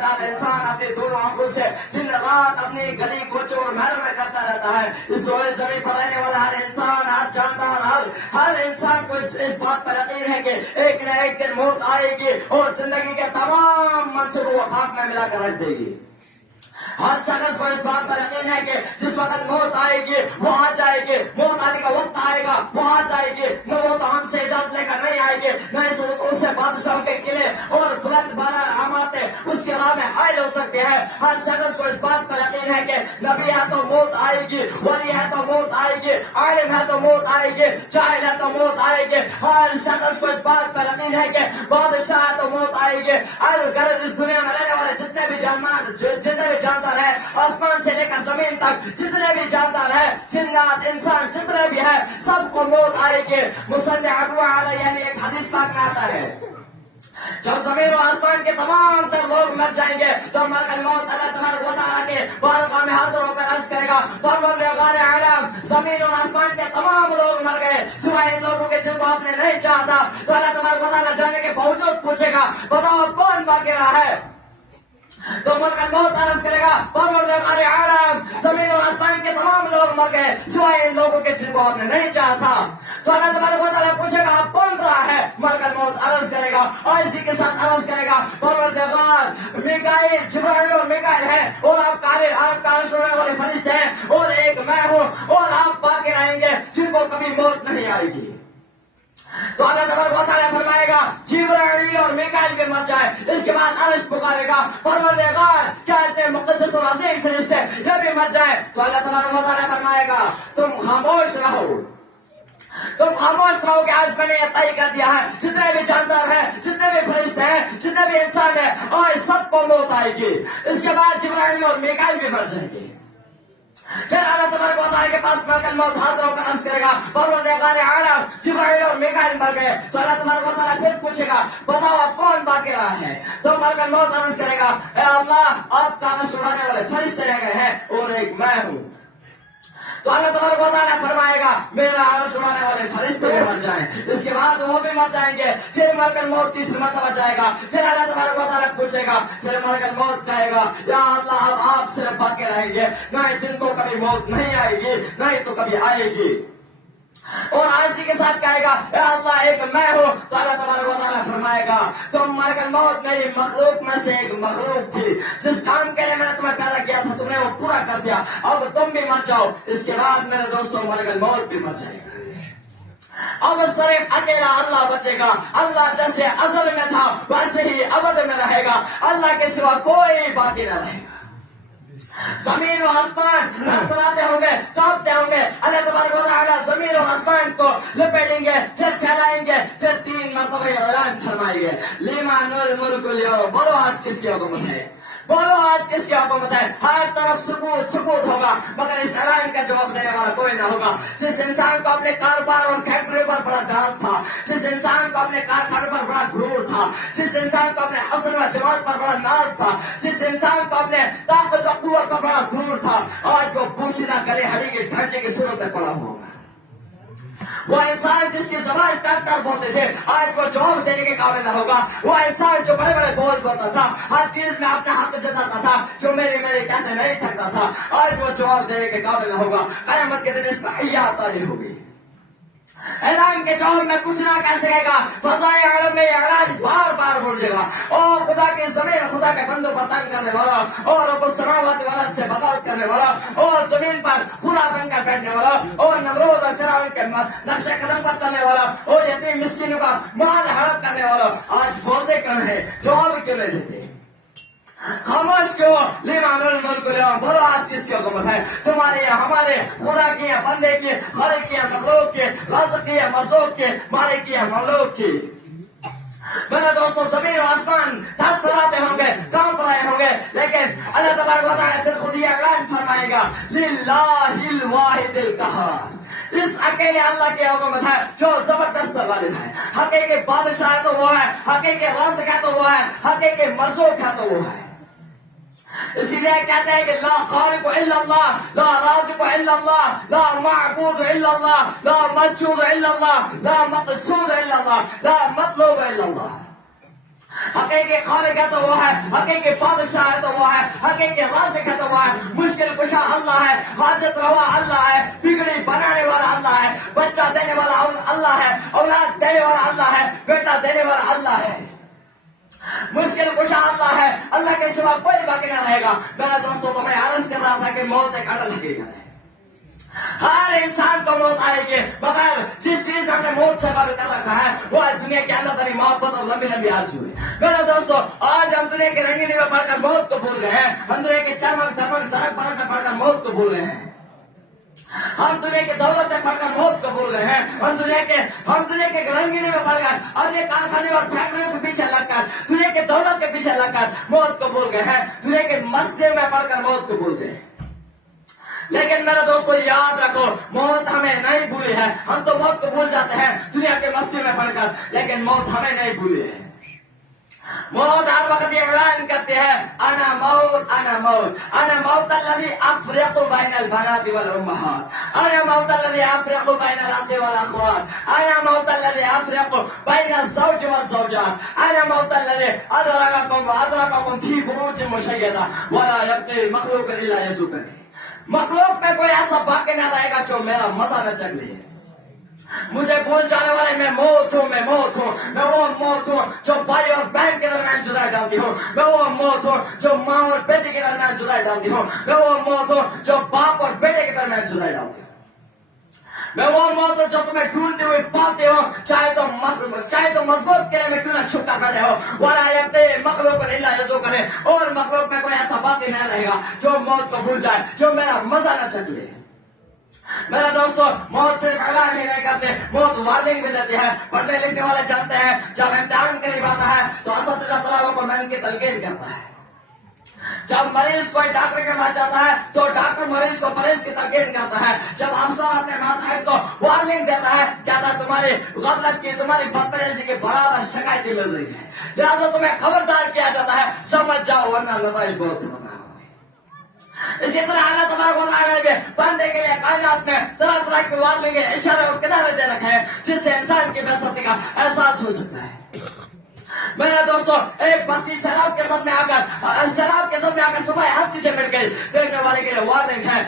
دار انسان اپنی دونوں آنکھوں سے دن رات اپنی گلی کوچوں اور محلوں میں کرتا رہتا ہے. اس روئے زمین پر رہنے والا ہر انسان، ہر جاندار، ہر انسان کو اس بات پر یقین ہے کہ ایک نہ ایک دن موت آئے گی اور زندگی کے تمام منصوبوں کو خاک میں ملا کر رکھ دے گی. ہر شخص کو اس بات پر یقین ہے کہ جس وقت موت آئے گی وہ آ جائے گی. موت آنے کا وقت آئے گا، وہ آ جائے گی. نہ وہ تو ہم سے اجازت لے کر نہیں آئے گی، نہ اس سے بادشاہوں کے قلعے اور بلند بالا عمارتیں اس کے راہ میں حائل ہو سکتے ہیں. ہر شخص کو اس بات پر یقین ہے کہ نبی ہے تو موت آئے گی، ولی ہے تو موت آئے گی، عالم ہے تو موت آئے گی، جاہل ہے تو موت آئے گی. ہر شخص کو اس بات پر یقین ہے کہ بادشاہ ہے تو موت آئے گی. غرض اس دنیا میں رہنے والے جتنے بھی جاندار ہے، آسمان سے لے کر زمین تک جتنے بھی جاندار ہے، جنات انسان جتنے بھی ہے، سب کو موت آئے گی. مصنف ابو علیہ یعنی ایک حدیث پاک میں آتا ہے جب زمین و آسمان کے تمام تر لوگ مر جائیں گے تو ملک الموت اللہ تبارک و تعالیٰ کے بارگاہ میں حاضر ہو کر عرض کرے گا پروردگار عالم زمین و آسمان کے تمام لوگ مر گئے سوائے ان لوگوں کے جن کو آپ نے نہیں چاہا تھا. تو اللہ تبارک و تعالیٰ جانے کے باوجود پوچھے گا بتاؤ کون باقی رہا ہے؟ تو ملک الموت عرض کرے گا پروردگار عالم زمین و آسمان کے تمام لوگ مر گئے سوائے ان لوگوں کے جن کو آپ نے نہیں چاہا تھا. تو اللہ تبارک و تعالیٰ پوچھے گا آپ کون رہا ہے؟ ملک الموت عرض کرے گا اور اسی کے ساتھ عرض کرے گا پروردگار میکائیل، جبرائیل اور میکائیل ہیں اور آپ کار سننے والے فرشتے ہیں اور ایک میں ہوں اور آپ باقی رہیں گے جن کو کبھی موت نہیں آئے گی. تو اللہ تبارک و تعالیٰ فرمائے گا جبرائیل اور میکائیل بھی مر جائے. اس کے بعد عرش پکارے گا پروردگار کیا اتنے مقدس و عظیم فرشتے یہ بھی مر جائے. تو اللہ تبارک و تعالیٰ فرمائے گا تم خاموش رہو، تم خاموش رہو کہ آج میں نے یہ طے کر دیا ہے جتنے بھی جاندار ہیں، جتنے بھی فرشتے ہیں، جتنے بھی انسان ہیں اور سب کو موت آئے گی. اس کے بعد جبرائیل اور میکائیل بھی مر جائیں گے. پھر اللہ تبارک و تعالیٰ کے پاس ملک الموت حاضر ہو کر عرض کرے گا پروردگار عالم جبرائیل اور میکائیل مر گئے. تو اللہ تبارک و تعالیٰ پھر پوچھے گا بتاؤ اب کون باقی رہا ہے؟ تو ملک الموت عرض کرے گا اے اللہ آپ کاغذ اڑانے والے فرشتے رہ گئے ہیں اور ایک میں ہوں. تو اللہ تبارک و تعالیٰ فرمائے گا میرا عرش اڑانے والے فرشتے بھی مر جائیں. اس کے بعد وہ بھی مر جائیں گے. پھر ملک الموت تیسری مرتبہ جائے گا. پھر اللہ تبارک و تعالیٰ پوچھے گا، پھر ملک الموت کہے گا یا اللہ اب آپ صرف باقی رہیں گے، نہ جن کو کبھی موت نہیں آئے گی نہ تو کبھی آئے گی. اور عارضی کے ساتھ کہے گا اے اللہ ایک میں ہوں. تو اللہ تبارک و تعالیٰ فرمائے گا تم ملک الموت میری مخلوق میں سے ایک مخلوق تھی، جس کام کے لیے میں نے تمہیں پیدا کیا تھا تم نے وہ پورا کر دیا، اب تم بھی مر جاؤ. اس کے بعد میرے دوستوں ملک الموت بھی مر جائے گا. اب صرف اکیلا اللہ بچے گا. اللہ جیسے ازل میں تھا ویسے ہی ابد میں رہے گا. اللہ کے سوا کوئی باقی نہ رہے گا. زمین و آسمان تڑاتے ہوں گے، کانپتے ہوں گے. اللہ تبارک و تعالیٰ زمین و آسمان کو لپیٹیں گے، پھر پھیلائیں گے، پھر 3 مرتبہ اعلان فرمائیں گے لیمن الملک اليوم. بولو آج کس کی حکومت ہے؟ بولو آج کس کی حکومت ہے؟ ہر طرف سکوت سکوت ہوگا مگر اس اعلان کا جواب دینے والا کوئی نہ ہوگا. جس انسان کو اپنے کاروبار اور فیکٹری پر بڑا داس تھا، جس انسان کو اپنے کارخانے پر بڑا غرور تھا، جس انسان کو اپنے حسن و جمال پر بڑا ناز تھا، جس انسان کو اپنے طاقت و قوت پر بڑا غرور تھا، آج وہ پوشیدہ گلے ہڑی کے ڈھانچے کی صورت میں پڑا ہوگا. وہ انسان جس کی زبان ٹر بولتے تھے آج وہ جواب دینے کے قابل نہ ہوگا. وہ انسان جو بڑے بڑے بول بولتا تھا، ہر چیز میں اپنا حق جتاتا تھا، جو میری کہتے نہیں تھکتا تھا، آج وہ جواب دینے کے قابل نہ ہوگا. قیامت کے دن اس میں حیات تاری ہوگی. اعلان کے جواب میں کچھ نہ کہہ سکے گا. فضائے عالم میں اعلان بار بار بول دے گا اور خدا کی زمین خدا کے بندوں پر تنگ کرنے والا اور رب السماوات والا سے بغاوت کرنے والا اور زمین پر خدا بن کر بیٹھنے والا اور نمرود اور فرعون کے نقش قدم پر چلنے والا اور یتیم مسکینوں کا مال ہڑپ کرنے والا آج بولتے کیوں ہے؟ جواب کیوں نہیں دیتے؟ خاموش کیوں؟ لیمن الملک اليوم. بولو آج کس کی حکومت ہے؟ تمہاری یا ہمارے؟ خدا کی یا بندے کی؟ خالق کی یا مخلوق کی؟ رازق کی یا مرزوق کی؟ مالک کی یا مملوک کی؟ میرے دوستوں زمین و آسمان تھر تھراتے ہوں گے، کانپ رہے ہوں گے، لیکن اللہ تبارک و تعالیٰ پھر خود یہ اعلان فرمائے گا للہ الواحد القہار. اس اکیلے اللہ کی حکومت ہے جو زبردست غالب ہے. حقیقی بادشاہ ہے تو وہ ہے، حقیقی رازق ہے تو وہ ہے، حقیقی مرزوق ہے تو وہ ہے. اسی لیے کہتے ہیں کہ لا خالق الا اللہ، لا رازق الا اللہ، لا معبود الا اللہ، لا مسجود الا اللہ، لا مقصود الا اللہ، لا مطلوب الا اللہ. حقیقی خالق ہے تو وہ ہے، حقیقی بادشاہ ہے تو وہ ہے، حقیقی رازق ہے تو وہ ہے، مشکل کشا اللہ ہے، حاجت روا اللہ ہے، بگڑی بنانے والا اللہ ہے، بچہ دینے والا اللہ ہے، اولاد دینے والا اللہ ہے، بیٹا دینے والا اللہ ہے، مشکل کشا اللہ ہے، اللہ کے سوا کوئی باقی نہ رہے گا۔ میرا دوستوں کو میں عرض کر رہا تھا کہ موت ایک اٹل حقیقت ہے، ہر انسان کو موت آئے گی، مگر جس چیز ہم نے موت سے بابر کر رکھا ہے وہ ہے دنیا کے اندر تری محبت اور لمبی لمبی آرزو ہے۔ میرے دوستو آج ہم دنیا کے رنگینی میں پڑھ کر موت کو بھول گئے ہیں، ہم دنیا کے چمک دھمک سڑک پرک میں پڑھ کر موت کو بھول گئے ہیں، ہم دنیا کی دولت میں پڑھ کر موت کو بھول گئے ہیں، ہم دنیا کے رنگینی میں پڑھ کر اپنے کارخانے اور فیکٹریوں کے پیچھے لگ کر دنیا کے دولت کے پیچھے لگ کر موت کو بھول گئے ہیں، دنیا کے مسجد میں پڑھ کر موت کو بھول گئے ہیں۔ لیکن میرے دوستو یاد رکھو موت ہمیں نہیں بھولی ہے، ہم تو موت کو بھول جاتے ہیں دنیا کے مستی میں پڑھ کر، لیکن موت ہمیں نہیں بھولی ہے۔ موت ہر وقت یہ اعلان کرتی ہے انا موت انا موت انا موت الذي افرق بين البنات والامهات انا موت الذي افرق بين الاخ والاخوات انا موت الذي افرق بين الزوج والزوجات انا موت الذي ادرككم في بروج مشيدة ولا يبقي مخلوق الا يذوقني۔ مخلوق میں کوئی ایسا باقی نہ رہے گا جو میرا مزہ نہ چکھ لے، مجھے بھول جانے والے میں موت ہوں، میں موت ہوں، میں وہ موت ہوں جو بھائی اور بہن کے درمیان جدائی ڈالتی ہوں، میں وہ موت ہوں جو ماں اور بیٹے کے درمیان جدائی ڈالتی ہوں، میں وہ موت ہوں جو باپ اور بیٹے کے درمیان جدائی ڈالتی ہوں، میں وہ موت ہوں جو تمہیں ڈھونڈتے ہوئے پاتے ہو، چاہے تو مضبوط قلعے میں کیوں نہ چھپتا بیٹھے ہو، ولا یبقی مخلوق الا یذوقنی، اور مخلوق میں کوئی ایسا باقی نہ رہے گا جو موت کو بھول جائے، جو میرا مزہ نہ چکھ لے۔ میرا دوستو موت صرف اعلان ہی نہیں کرتے، موت وارننگ بھی دیتے ہیں۔ پڑھنے لکھنے والے جانتے ہیں جب امتحان قریب آتا ہے تو اساتذہ طلباء کو محنت کی تلقین کرتا ہے، جب مریض کوئی ڈاکٹر کے پاس جاتا ہے تو ڈاکٹر مریض کو پرہیز کی تلقین کرتا ہے، جب افسر اپنے ماتحت کو وارننگ دیتا ہے کہتا ہے تمہاری غفلت کی، تمہاری بدپرہیزی کی برابر شکایتیں مل رہی ہے، لہذا تمہیں خبردار کیا جاتا ہے سمجھ جاؤ ورنہ نتائج بہت خطرناک۔ اسی طرح اللہ تبارک و تعالیٰ نے بندے کے لیے کائنات میں طرح طرح کے وارننگ کے اشارے اور کنارے دے رکھے ہیں جس سے انسان کی بے ثبتی کا احساس ہو سکتا ہے۔ میرا دوستو ایک بچی شراب کے ساتھ میں آ کر صبح ہنسی سے مل گئی، دیکھنے والے کے لیے وارننگ ہے،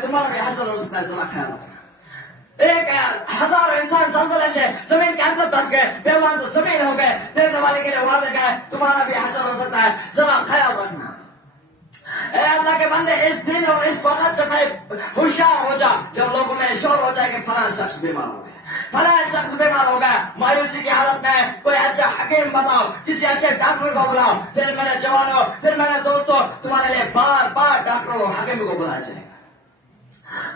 تمہارا بھی حشر ہو سکتا ہے، ذرا خیال رکھنا۔ 1000 انسان زلزلے سے زمین کے اندر دس گئے، بیوان تو زمین ہو گئے، دیکھنے والے کے لیے وارننگ ہے، تمہارا بھی حشر ہو سکتا ہے، ذرا خیال رکھنا۔ اے اللہ کے بندے اس دن اور اس وقت سے ہوشیار ہو جا جب لوگوں میں شور ہو جائے کہ فلاں شخص بیمار ہو گیا، فلاں شخص بیمار ہو گیا، مایوسی کی حالت میں کوئی اچھا حکیم بتاؤ، کسی اچھے ڈاکٹر کو بلاؤ، پھر میرے جوانوں، پھر میرے دوستوں تمہارے لیے بار بار ڈاکٹروں اور حکیم کو بلایا جائے گا،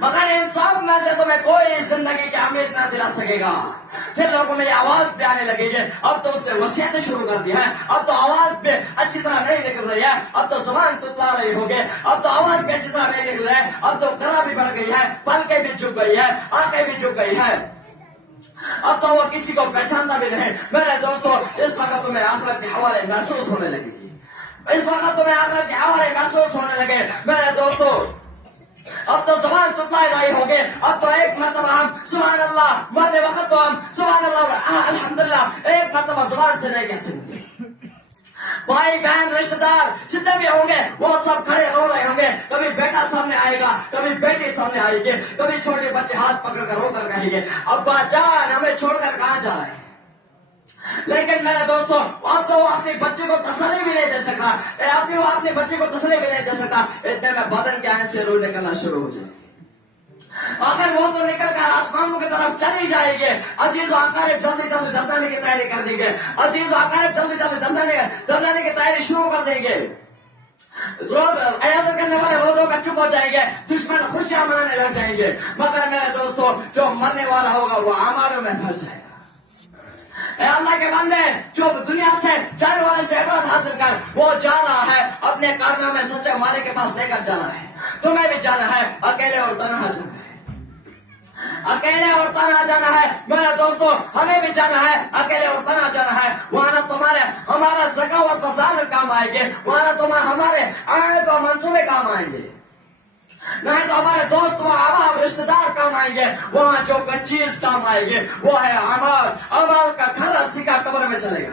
مگر ان سب میں سے تمہیں کوئی زندگی کی امید نہ دلا سکے گا۔ پھر لوگوں میں یہ آواز بھی آنے لگے گی، اب تو اس نے وصیتیں شروع کر دی ہیں، اب تو آواز بھی اچھی طرح نہیں نکل رہی ہے، اب تو زبان تتلا رہی ہوگی، اب تو آواز بھی اچھی طرح نہیں نکل رہی ہے، اب تو گلا بھی بڑھ گئی ہے، پلکیں بھی جھک گئی ہے، آنکھیں بھی جھک گئی ہے، اب تو وہ کسی کو پہچانتا بھی نہیں۔ میرے دوستو اس وقت تمہیں آخرت کے حوالے محسوس ہونے لگے گی، اس وقت تمہیں آخرت کے حوالے محسوس ہونے لگے۔ میرے دوستو اب تو زبان تتلائی رہی ہوگی، اب تو ایک مرتبہ ہم سبحان اللہ مرتے وقت تو ہم سبحان اللہ الحمدللہ ایک مرتبہ زبان سے نہیں کہہ سکتے۔ بھائی بہن رشتہ دار جتنے بھی ہوں گے وہ سب کھڑے رو رہے ہوں گے، کبھی بیٹا سامنے آئے گا، کبھی بیٹی سامنے آئے گی، کبھی چھوٹے بچے ہاتھ پکڑ کر رو کر کہیں گے ابا جان ہمیں چھوڑ کر کہاں جا رہے ہیں۔ لیکن میرے دوستو اب تو وہ اپنے بچے کو تسلی بھی نہیں دے سکتا، وہ اپنے بچے کو تسلی بھی نہیں دے سکتا، اتنے میں بدن کے آئے سے رو نکلنا شروع ہو جائے گی، اگر وہ تو نکل کر آسمانوں کی طرف چلی جائے گی، عزیز و اقارب جلدی جلدی دفنانے کی تیاری کر دیں گے، عزیز و اقارب جلدی جلدی دفنانے کی تیاری شروع کر دیں گے، عیادت کرنے والے روزوں کا چپ ہو جائیں گے، دشمن خوشیاں منانے لگ جائیں گے، مگر میرے دوستو جو مرنے والا ہوگا وہ اعمالوں میں پھنس جائے گا۔ اے اللہ کے بندے جو دنیا سے جانے والے سے عبرت حاصل کر وہ جا رہا ہے اپنے کارناموں میں سچے مالک کے پاس لے کر جانا ہے، تمہیں بھی جانا ہے، اکیلے اور تنہا جانا ہے، اکیلے اور تنہا جانا ہے۔ میرے دوستو ہمیں بھی جانا ہے، اکیلے اور تنہا جانا ہے، وہاں ہمارا ذکاوت وزارت کام آئے گے، وہاں ہمارے عائد و منصوبے کام آئیں گے، نہیں تو ہمارے دوست و احباب رشتہ دار کام آئیں گے، وہاں جو چیز کام آئے گی وہ ہے اعمال کا کھرا سکہ قبر میں چلے گا۔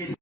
کہ